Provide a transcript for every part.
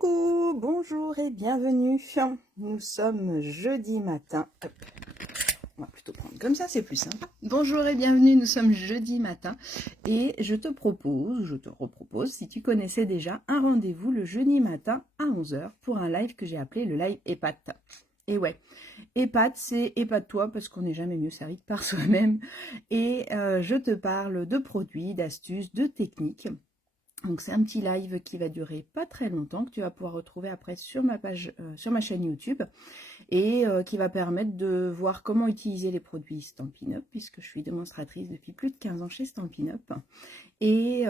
Coucou, bonjour et bienvenue. Nous sommes jeudi matin. Hop. On va plutôt prendre comme ça, c'est plus sympa. Bonjour et bienvenue, nous sommes jeudi matin. Et je te repropose, si tu connaissais déjà, un rendez-vous le jeudi matin à 11 h pour un live que j'ai appelé le live EPAT. Et ouais, EPAT, c'est épate-toi parce qu'on n'est jamais mieux servi que par soi-même. Et je te parle de produits, d'astuces, de techniques. Donc c'est un petit live qui va durer pas très longtemps, que tu vas pouvoir retrouver après sur ma page, sur ma chaîne YouTube, et qui va permettre de voir comment utiliser les produits Stampin' Up, puisque je suis démonstratrice depuis plus de 15 ans chez Stampin' Up. Et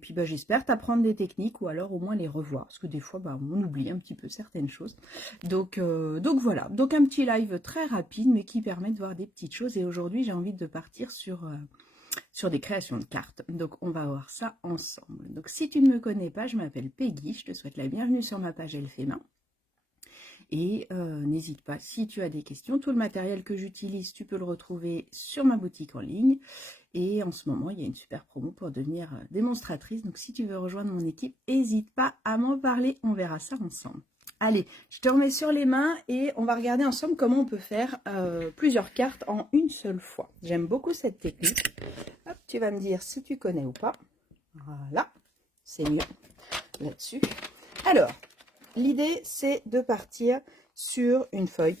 puis j'espère t'apprendre des techniques, ou alors au moins les revoir, parce que des fois on oublie un petit peu certaines choses. Donc voilà, donc un petit live très rapide, mais qui permet de voir des petites choses. Et aujourd'hui j'ai envie de partir sur des créations de cartes. Donc on va voir ça ensemble. Donc si tu ne me connais pas, je m'appelle Peggy, je te souhaite la bienvenue sur ma page Elle fait main. Et n'hésite pas, si tu as des questions, tout le matériel que j'utilise, tu peux le retrouver sur ma boutique en ligne. Et en ce moment, il y a une super promo pour devenir démonstratrice. Donc si tu veux rejoindre mon équipe, n'hésite pas à m'en parler, on verra ça ensemble. Allez, je te remets sur les mains et on va regarder ensemble comment on peut faire plusieurs cartes en une seule fois. J'aime beaucoup cette technique. Hop, tu vas me dire si tu connais ou pas. Voilà, c'est mieux là-dessus. Alors, l'idée, c'est de partir sur une feuille.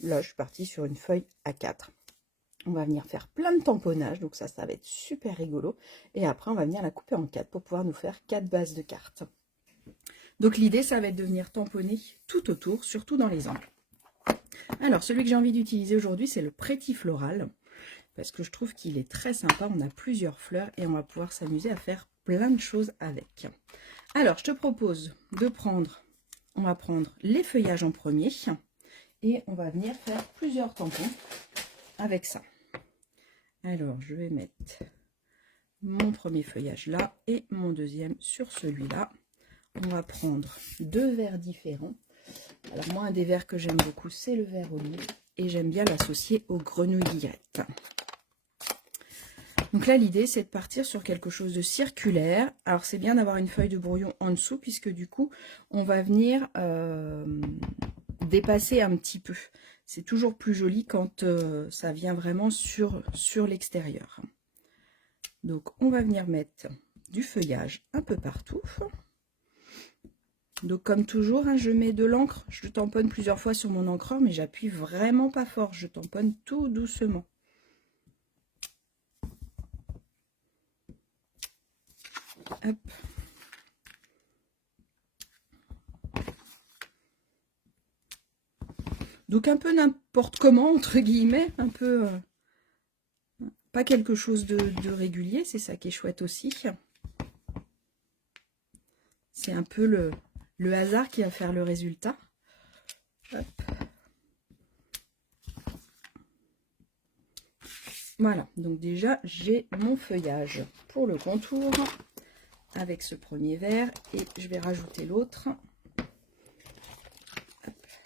Là, je suis partie sur une feuille A4. On va venir faire plein de tamponnage, donc ça va être super rigolo. Et après, on va venir la couper en 4 pour pouvoir nous faire 4 bases de cartes. Donc l'idée, ça va être de venir tamponner tout autour, surtout dans les angles. Alors, celui que j'ai envie d'utiliser aujourd'hui, c'est le Pretty Floral, parce que je trouve qu'il est très sympa. On a plusieurs fleurs et on va pouvoir s'amuser à faire plein de choses avec. Alors, je te propose de prendre, on va prendre les feuillages en premier, et on va venir faire plusieurs tampons avec ça. Alors, je vais mettre mon premier feuillage là et mon deuxième sur celui-là. On va prendre deux verres différents. Alors moi, un des verres que j'aime beaucoup, c'est le vert olive. Et j'aime bien l'associer aux grenouillettes. Donc là, l'idée, c'est de partir sur quelque chose de circulaire. Alors, c'est bien d'avoir une feuille de brouillon en dessous, puisque du coup, on va venir dépasser un petit peu. C'est toujours plus joli quand ça vient vraiment sur l'extérieur. Donc, on va venir mettre du feuillage un peu partout. Donc comme toujours, je mets de l'encre, je tamponne plusieurs fois sur mon encreur, mais j'appuie vraiment pas fort, je tamponne tout doucement. Hop. Donc un peu n'importe comment, entre guillemets, un peu pas quelque chose de régulier, c'est ça qui est chouette aussi. C'est un peu le hasard qui va faire le résultat. Hop. Voilà, donc déjà j'ai mon feuillage pour le contour avec ce premier vert et je vais rajouter l'autre.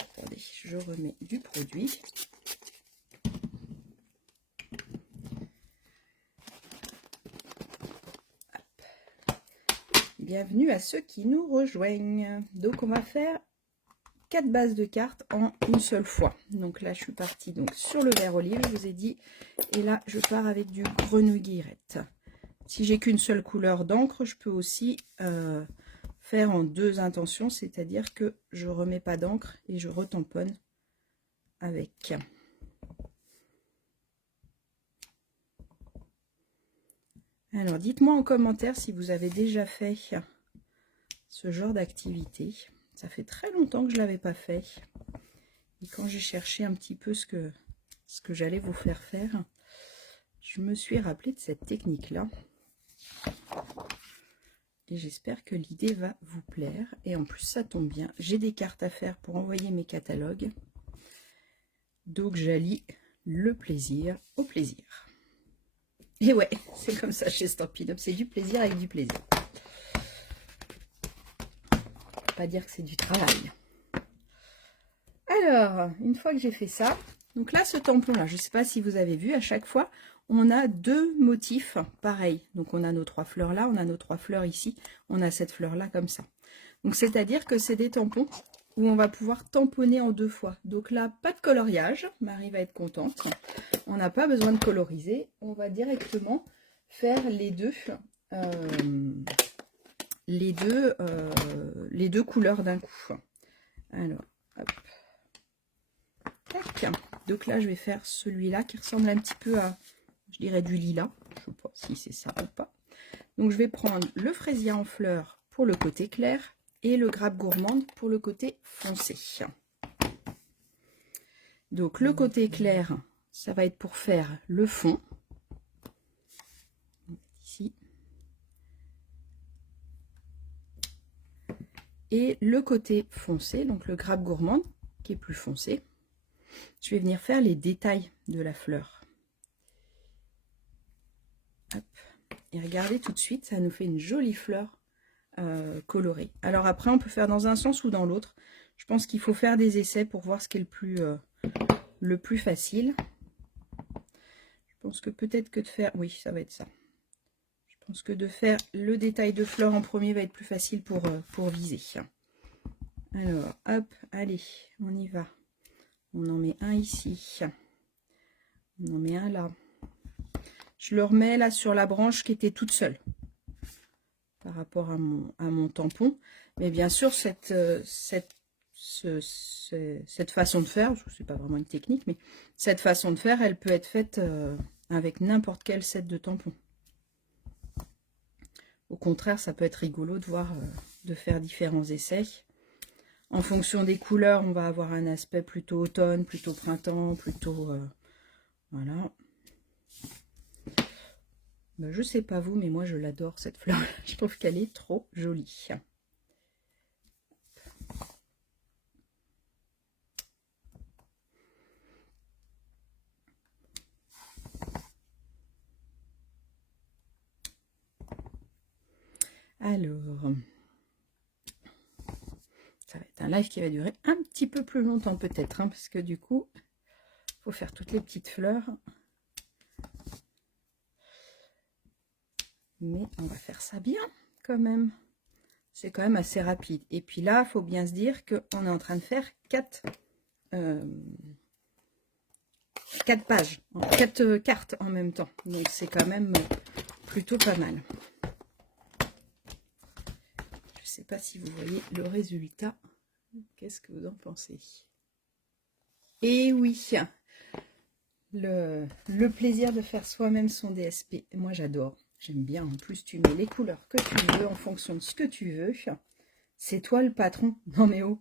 Attendez, je remets du produit. Bienvenue à ceux qui nous rejoignent. Donc on va faire 4 bases de cartes en une seule fois. Donc là je suis partie donc sur le vert olive, je vous ai dit, et là je pars avec du grenouillette. Si j'ai qu'une seule couleur d'encre, je peux aussi faire en deux intentions, c'est-à-dire que je remets pas d'encre et je retamponne avec. Alors dites-moi en commentaire si vous avez déjà fait ce genre d'activité. Ça fait très longtemps que je ne l'avais pas fait. Et quand j'ai cherché un petit peu ce que j'allais vous faire faire, je me suis rappelé de cette technique-là. Et j'espère que l'idée va vous plaire. Et en plus, ça tombe bien. J'ai des cartes à faire pour envoyer mes catalogues. Donc, j'allie le plaisir au plaisir. Et ouais, c'est comme ça chez Stampin' Up. C'est du plaisir avec du plaisir. Pas dire que c'est du travail. Alors, une fois que j'ai fait ça, donc là, ce tampon-là, je ne sais pas si vous avez vu, à chaque fois, on a deux motifs pareils. Donc, on a nos trois fleurs là, on a nos trois fleurs ici, on a cette fleur-là comme ça. Donc c'est-à-dire que c'est des tampons où on va pouvoir tamponner en 2 fois. Donc là, pas de coloriage, Marie va être contente. On n'a pas besoin de coloriser, on va directement faire les deux couleurs d'un coup. Alors, hop. Tac. Donc là, je vais faire celui-là qui ressemble un petit peu à, je dirais, du lilas. Je ne sais pas si c'est ça ou pas. Donc je vais prendre le fraisier en fleurs pour le côté clair et le grappe gourmande pour le côté foncé. Donc le côté clair, ça va être pour faire le fond. Ici. Et le côté foncé, donc le grappe gourmande qui est plus foncé, je vais venir faire les détails de la fleur. Hop. Et regardez tout de suite, ça nous fait une jolie fleur colorée. Alors après, on peut faire dans un sens ou dans l'autre. Je pense qu'il faut faire des essais pour voir ce qui est le plus facile. Je pense que peut-être que de faire... Oui, ça va être ça. Je pense que de faire le détail de fleur en premier va être plus facile pour viser. Alors, hop, allez, on y va. On en met un ici. On en met un là. Je le remets là sur la branche qui était toute seule par rapport à mon tampon. Mais bien sûr, cette façon de faire, je ne sais pas vraiment une technique, mais cette façon de faire, elle peut être faite avec n'importe quel set de tampons. Au contraire, ça peut être rigolo de voir, de faire différents essais. En fonction des couleurs, on va avoir un aspect plutôt automne, plutôt printemps, plutôt... voilà. Ben, je sais pas vous, mais moi je l'adore cette fleur. Je trouve qu'elle est trop jolie. Alors, ça va être un live qui va durer un petit peu plus longtemps peut-être, hein, parce que du coup, il faut faire toutes les petites fleurs. Mais on va faire ça bien quand même. C'est quand même assez rapide. Et puis là, il faut bien se dire qu'on est en train de faire 4 pages, 4 cartes en même temps. Donc c'est quand même plutôt pas mal. Je ne sais pas si vous voyez le résultat. Qu'est-ce que vous en pensez? Et oui, le plaisir de faire soi-même son DSP. Moi j'adore. J'aime bien. En plus, tu mets les couleurs que tu veux en fonction de ce que tu veux. C'est toi le patron. Non mais oh.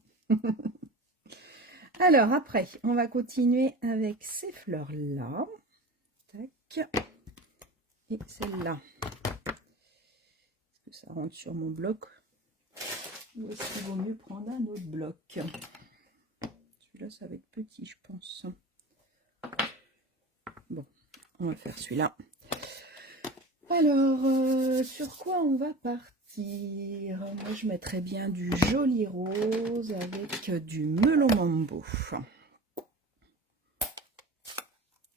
Alors après, on va continuer avec ces fleurs-là. Tac. Et celle-là. Est-ce que ça rentre sur mon bloc? Ou est-ce qu'il vaut mieux prendre un autre bloc? Celui-là, ça va être petit, je pense. Bon, on va faire celui-là. Alors, sur quoi on va partir? Moi, je mettrais bien du joli rose avec du melon mambo.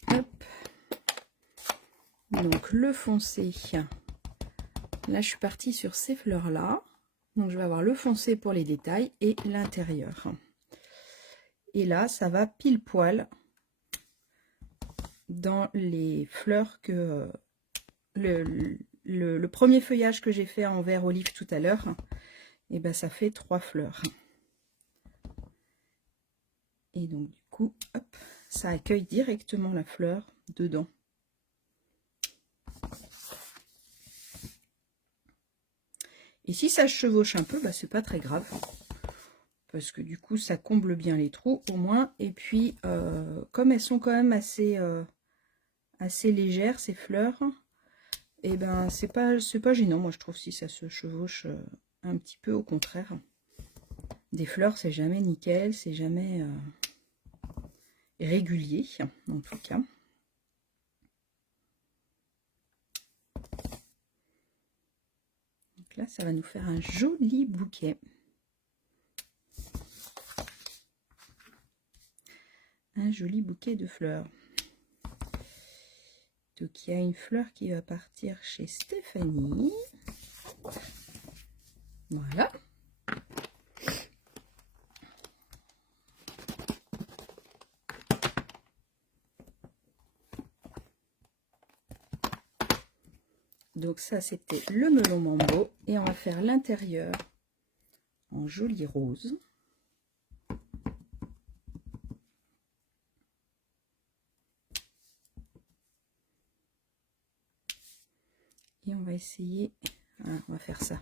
Hop. Donc, le foncé. Là, je suis partie sur ces fleurs-là. Donc, je vais avoir le foncé pour les détails et l'intérieur. Et là, ça va pile poil dans les fleurs que... le premier feuillage que j'ai fait en vert olive tout à l'heure, et ben ça fait 3 fleurs. Et donc du coup, hop, ça accueille directement la fleur dedans. Et si ça se chevauche un peu, bah, c'est pas très grave. Parce que du coup, ça comble bien les trous au moins. Et puis, comme elles sont quand même assez légères, ces fleurs, et ben c'est pas gênant, moi je trouve, si ça se chevauche un petit peu, au contraire. Des fleurs, c'est jamais nickel, c'est jamais régulier, en tout cas. Donc là, ça va nous faire un joli bouquet. Un joli bouquet de fleurs. Donc, il y a une fleur qui va partir chez Stéphanie. Voilà. Donc ça, c'était le melon mambo. Et on va faire l'intérieur en joli rose. Et on va essayer, voilà, on va faire ça.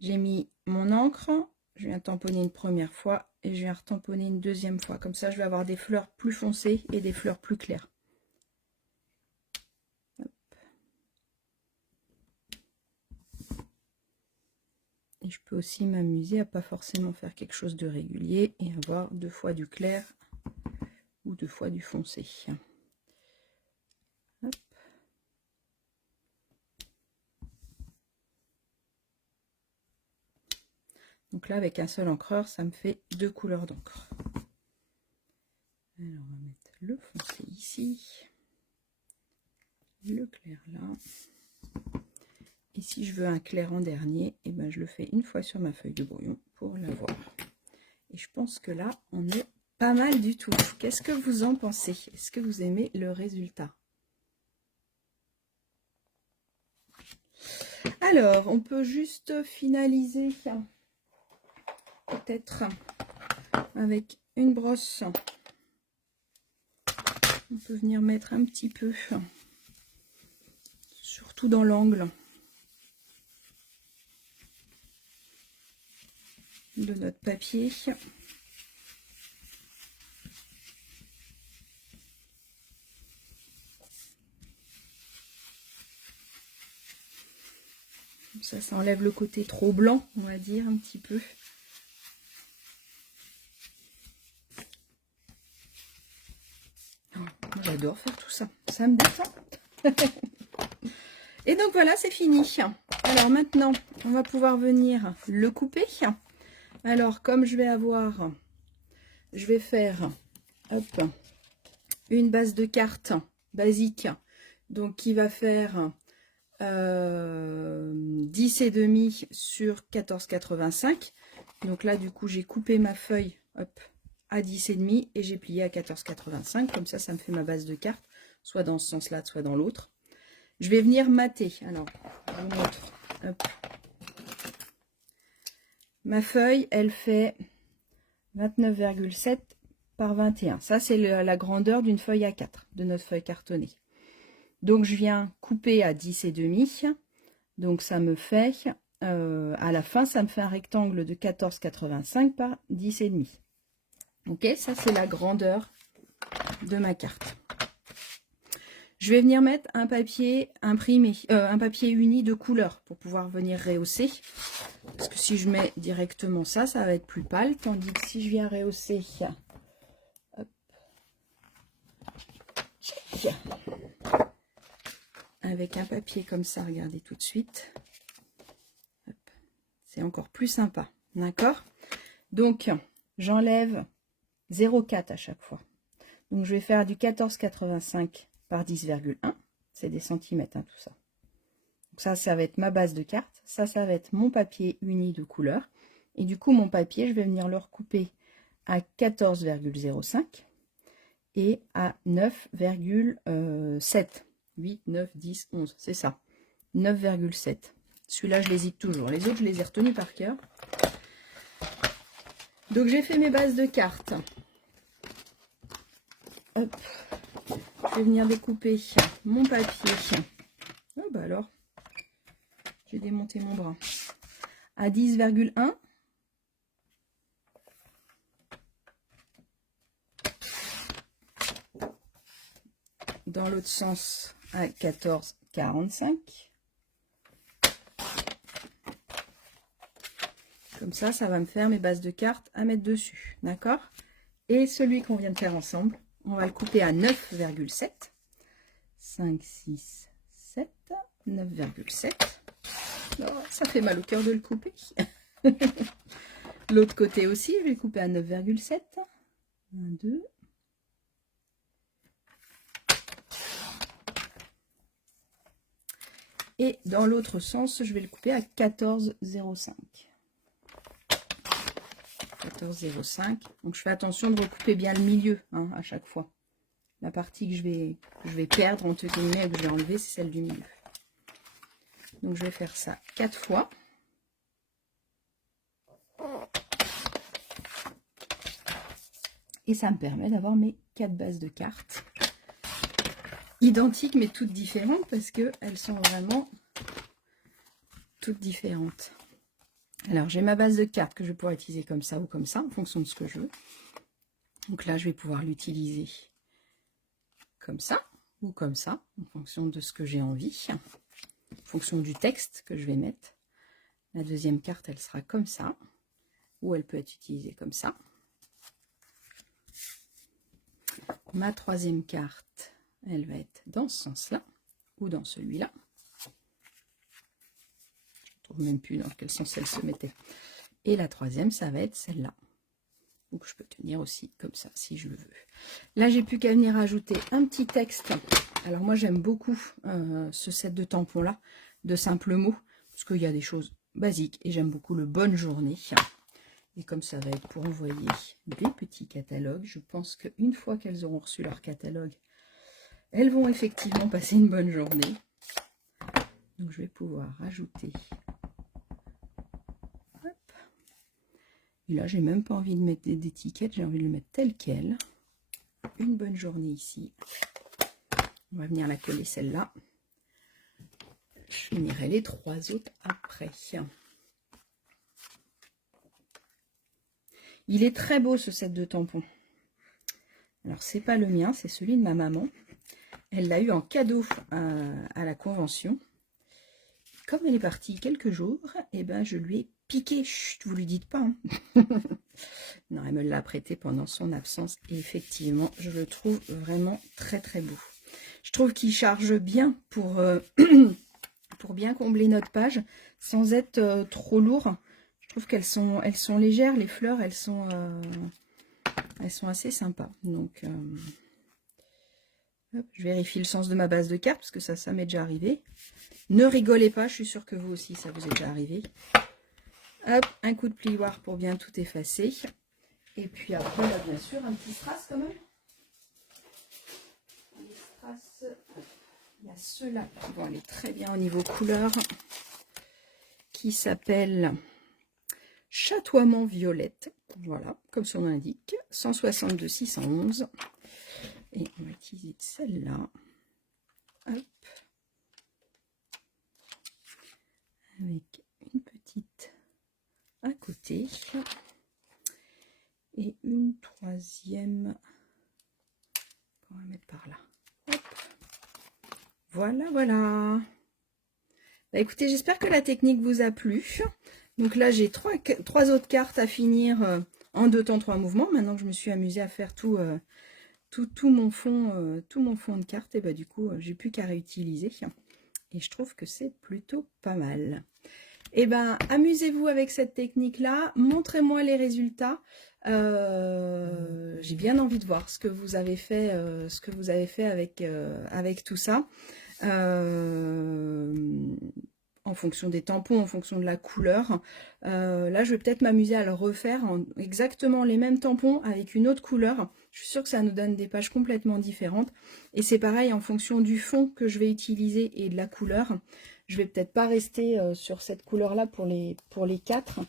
J'ai mis mon encre, je viens tamponner une première fois et je viens retamponner une deuxième fois. Comme ça, je vais avoir des fleurs plus foncées et des fleurs plus claires. Hop. Et je peux aussi m'amuser à pas forcément faire quelque chose de régulier et avoir 2 fois du clair ou 2 fois du foncé. Hop. Donc là, avec un seul encreur, ça me fait 2 couleurs d'encre. Alors, on va mettre le foncé ici, le clair là. Et si je veux un clair en dernier, et ben je le fais une fois sur ma feuille de brouillon pour l'avoir. Et je pense que là, on est pas mal du tout. Qu'est-ce que vous en pensez? Est-ce que vous aimez le résultat? Alors, on peut juste finaliser peut-être avec une brosse. On peut venir mettre un petit peu, surtout dans l'angle de notre papier. Ça enlève le côté trop blanc, on va dire, un petit peu. Oh, j'adore faire tout ça, ça me détend. Et donc voilà, c'est fini. Alors maintenant, on va pouvoir venir le couper. Alors, comme je vais faire hop, une base de carte basique, donc qui va faire 10,5 sur 14,85. Donc là, du coup, j'ai coupé ma feuille hop, à 10,5 et j'ai plié à 14,85. Comme ça me fait ma base de carte, soit dans ce sens-là, soit dans l'autre. Je vais venir mater. Alors, je vous montre. Hop. Ma feuille, elle fait 29,7 par 21. Ça, c'est la grandeur d'une feuille A4, de notre feuille cartonnée. Donc, je viens couper à 10,5. Donc, ça me fait, à la fin, ça me fait un rectangle de 14,85 par 10,5. Ok, ça, c'est la grandeur de ma carte. Je vais venir mettre un papier imprimé, un papier uni de couleur pour pouvoir venir rehausser. Parce que si je mets directement ça, ça va être plus pâle. Tandis que si je viens rehausser, hop, avec un papier comme ça, regardez tout de suite, c'est encore plus sympa. D'accord? Donc, j'enlève 0,4 à chaque fois. Donc, je vais faire du 14,85 par 10,1. C'est des centimètres, hein, tout ça. Donc ça va être ma base de carte. Ça va être mon papier uni de couleur. Et du coup, mon papier, je vais venir le recouper à 14,05 et à 9,7. 8, 9, 10, 11, c'est ça. 9,7. Celui-là, je l'hésite toujours. Les autres, je les ai retenus par cœur. Donc, j'ai fait mes bases de cartes. Hop. Je vais venir découper mon papier. Oh, bah alors, j'ai démonté mon bras. À 10,1. Dans l'autre sens, à 14,45. Comme ça, ça va me faire mes bases de cartes à mettre dessus. D'accord? Et celui qu'on vient de faire ensemble, on va le couper à 9,7. 5, 6, 7, 9,7. Oh, ça fait mal au cœur de le couper. L'autre côté aussi, je vais couper à 9,7. 1, 2. Et dans l'autre sens, je vais le couper à 14,05. 14,05. Donc je fais attention de recouper bien le milieu, hein, à chaque fois. La partie que je vais perdre, entre guillemets, que je vais enlever, c'est celle du milieu. Donc je vais faire ça 4 fois. Et ça me permet d'avoir mes 4 bases de cartes. Identiques mais toutes différentes parce qu'elles sont vraiment toutes différentes. Alors j'ai ma base de cartes que je vais pouvoir utiliser comme ça ou comme ça en fonction de ce que je veux. Donc là je vais pouvoir l'utiliser comme ça ou comme ça en fonction de ce que j'ai envie, en fonction du texte que je vais mettre. La deuxième carte elle sera comme ça ou elle peut être utilisée comme ça. Ma troisième carte elle va être dans ce sens-là ou dans celui-là. Je ne trouve même plus dans quel sens elle se mettait. Et la troisième, ça va être celle-là. Donc je peux tenir aussi comme ça si je le veux. Là, j'ai plus qu'à venir ajouter un petit texte. Alors moi, j'aime beaucoup ce set de tampons-là, de simples mots, parce qu'il y a des choses basiques. Et j'aime beaucoup le bonne journée. Et comme ça va être pour envoyer des petits catalogues, je pense qu'une fois qu'elles auront reçu leur catalogue, elles vont effectivement passer une bonne journée. Donc je vais pouvoir ajouter. Hop. Et là, j'ai même pas envie de mettre d'étiquette, j'ai envie de le mettre tel quel. Une bonne journée ici. On va venir la coller celle-là. Je finirai les 3 autres après. Il est très beau ce set de tampons. Alors c'est pas le mien, c'est celui de ma maman. Elle l'a eu en cadeau à la convention. Comme elle est partie quelques jours, et ben je lui ai piqué. Chut, vous lui dites pas. Hein. Non, elle me l'a prêté pendant son absence. Et effectivement, je le trouve vraiment très très beau. Je trouve qu'il charge bien pour bien combler notre page, sans être trop lourd. Je trouve qu'elles sont légères. Les fleurs, elles sont assez sympas. Donc... hop, je vérifie le sens de ma base de cartes parce que ça m'est déjà arrivé. Ne rigolez pas, je suis sûre que vous aussi, ça vous est déjà arrivé. Hop, un coup de plioir pour bien tout effacer. Et puis après, là, bien sûr, un petit strass quand même. Les strass, il y a ceux-là qui vont aller très bien au niveau couleur, qui s'appelle Chatoiement Violette. Voilà, comme son nom l'indique, 162 611. Et on va utiliser celle-là. Hop. Avec une petite à côté. Et une troisième qu'on va mettre par là. Hop. Voilà, voilà. Bah, écoutez, j'espère que la technique vous a plu. Donc là, j'ai trois autres cartes à finir en 2 temps 3 mouvements. Maintenant que je me suis amusée à faire tout mon fond de cartes, et bah du coup j'ai plus qu'à réutiliser et je trouve que c'est plutôt pas mal. Et ben amusez-vous avec cette technique là, montrez-moi les résultats. J'ai bien envie de voir ce que vous avez fait avec tout ça, en fonction des tampons, en fonction de la couleur. Là, je vais peut-être m'amuser à le refaire en exactement les mêmes tampons avec une autre couleur. Je suis sûre que ça nous donne des pages complètement différentes. Et c'est pareil en fonction du fond que je vais utiliser et de la couleur. Je vais peut-être pas rester sur cette couleur-là pour les 4.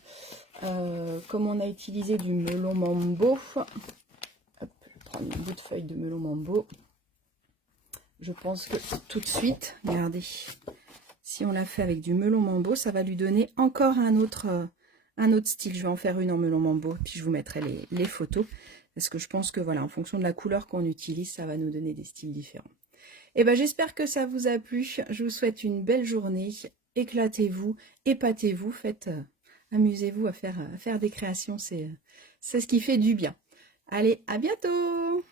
Comme on a utilisé du melon mambo. Hop, je vais prendre une bout de feuille de melon mambo. Je pense que tout de suite, regardez. Si on l'a fait avec du melon mambo, ça va lui donner encore un autre style. Je vais en faire une en melon mambo, puis je vous mettrai les photos. Parce que je pense que voilà, en fonction de la couleur qu'on utilise, ça va nous donner des styles différents. Et ben j'espère que ça vous a plu. Je vous souhaite une belle journée. Éclatez-vous, épatez-vous, amusez-vous à faire des créations. C'est ce qui fait du bien. Allez, à bientôt!